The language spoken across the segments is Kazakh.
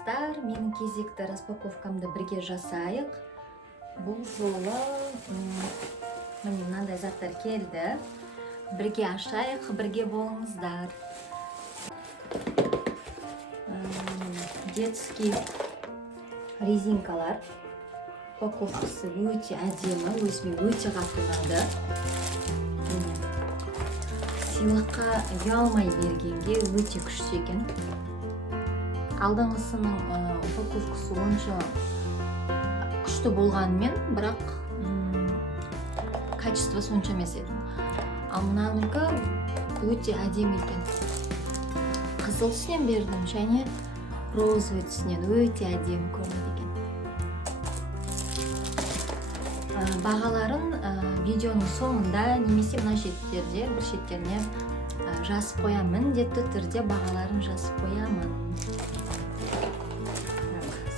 достар, менің кезекті распаковкамды бірге жасайық. Бұл жолы міне мынандай заттар келді. Бірге ашайық, бірге болыңыздар. Детский резинкалар. Упаковкасы өте әдемі, өзіме өте қатты ұнады. Сыйлыққа ұялмай бергенге өте күшті екен. Алдыңғысының упаковкасы онша күшті болғанымен, бірақ качество сонша емес еді. Ал мынанікі өте әдемі екен. Қызыл түсінен бердім, және розовый түсінен өте әдемі көрінеді екен. Бағаларын видеоның соңында немесе мына шеттерде, бір шеттеріне жазып қоямын. Міндетті түрде бағаларын жазып қоямын.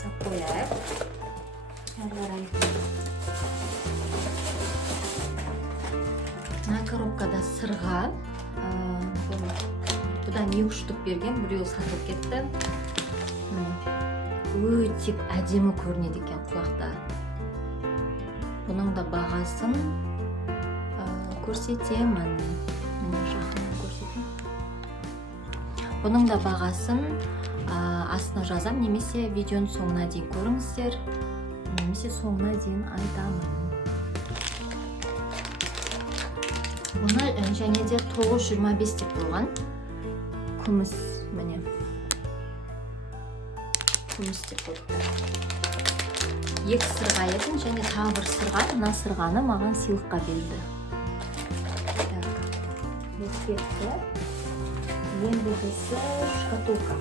Сап қояйық. Мына коробкада сырға. Бұдан 2 штук берген, біреуі сатылып кетті. Өте әдемі көрінеді екен құлақта. Бұның да бағасын көрсетемін. Жақыннан көрсетейін. Бұның да бағасын астына жазам, немесе видеоның соңына дейін көріңіздер, немесе соңына дейін айтамын. Бұны және де 9.25 деп қойған. Күміс, міне. Күміс деп қойдық. 2 сырға етін, және тағы бір сырға, мына сырғаны маған сыйлыққа берді. Кетті. Ендігісі шкатулка.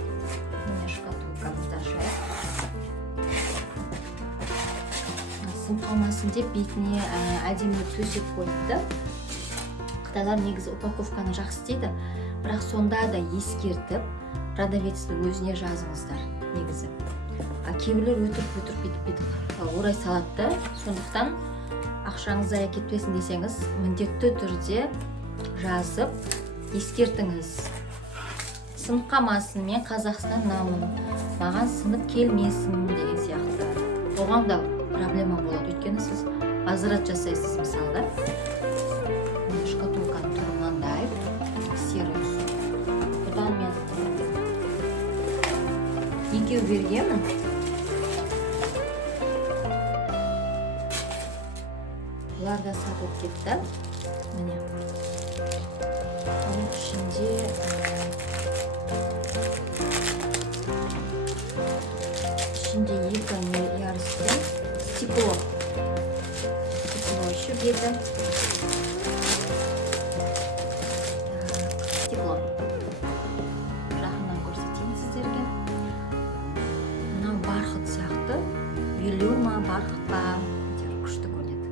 Міне шкатулкамызды ашайық. Сым қалмасын деп бетіне әдемі төсеп қойды. Қытайлар негізі упаковканы жақсы дейді, бірақ сонда да ескертіп, продавецті өзіне жазыңыздар негізі. Кейбіреулер өтіріп бүйтіп орай салатты. Сондықтан ақшаңыз зая кетпесін десеңіз, міндетті түрде жазып ескертіңіз. Сынып қалмасын, мен Қазақстан намын, маған сынып келмесін деген сияқты. Оған да проблема болады, өйткені сіз возврат жасайсыз мысалы. Шкатулканың түрі мынандай, серый түсі. Бұдан мен 2 бергенмін. Бұлар да сатылып кетті. Міне. Оның ішінде екі ярысты стекло еще беді. Стекло. Жақыннан көрсетейін сіздерге. Мынау барқыт сияқты. Үйлер ма, барқыт па? Күшті көрінеді.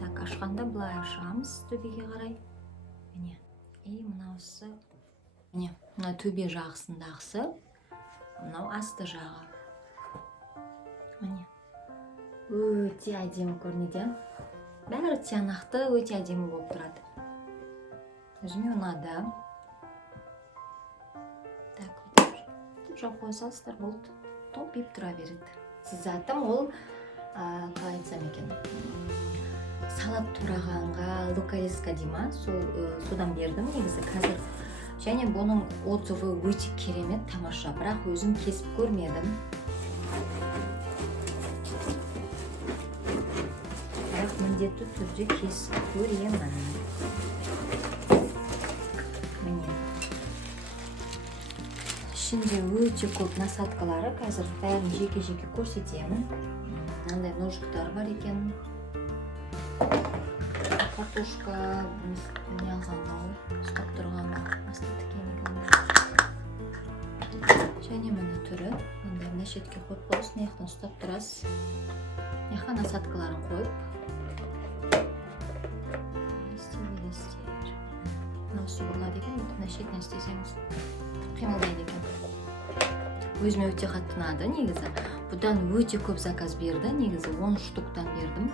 Так, ашқанда былай ашамыз төбеге қарай. Міне. Мынаусы. Міне, мына төбе жағысындағысы. Мынау асты жағы. Міне. Өте әдемі көрінеді. Бәрі тиянақты, өте әдемі болып тұрады. Өзіме ұнады. Так, деп жауып қоя салсыздар, болды. Толпиып тұра береді. Затым ол, қалай айтсам екен, салат турағанға лукалиска дейма, содан бердім негізі қазір. Және бұның отзывы өте керемет, тамаша, бірақ өзім кесіп көрмедім. Бірақ міндетті түрде кесіп көремін. Міне. Ішінде өте көп насадкалары, қазір бәрін жеке-жеке көрсетемін. Мынандай ножиктар бар екен. Картошка, не алған, ұстап тұрған, асты тікен екен. Және мені түрі, мындай мына шетке қойып қойсын, неяқтан ұстап тұрасыз. Неяқтан насадкаларын қойып. Мынау сүбірлады екен, мына шетінен істесеңіз қимылдайды екен. Өзіме өте қатты ұнады негізі. Бұдан өте көп заказ берді, негізі 10 штуктан бердім.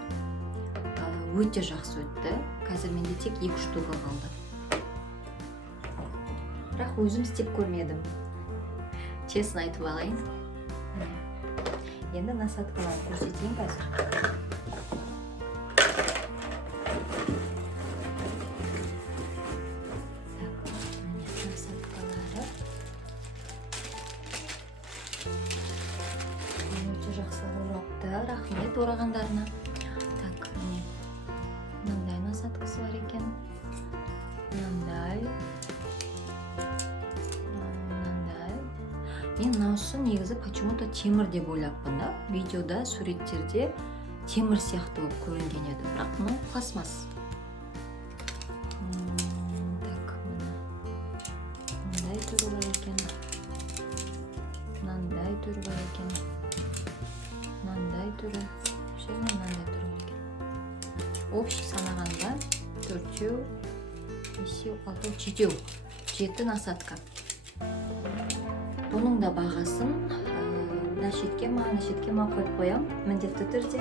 Өте жақсы өтті. Қазір менде тек 2 штука қалды. Бірақ өзім істеп көрмедім. Честно айтып алайын. Енді насадкаларын көрсетейін қазір. Рахмет орағандарына. Так, міне мынандай насадкасы бар екен. Мынандай. Мен мынаусын негізі почему-то темір деп ойлаппын да. Видеода, суреттерде темір сияқты болып көрінген еді. Бірақ мынау пластмасс. Так, мынандай түрі бар екен. Мынандай түрі бар екен. Мынандай түрі, мынандай түрі екен. Общий санағанда 4-еу, 5-еу, 6-еу, 7-еу. 7 насадка. Бұның да бағасын нашетке ма қойып қоям, міндетті түрде.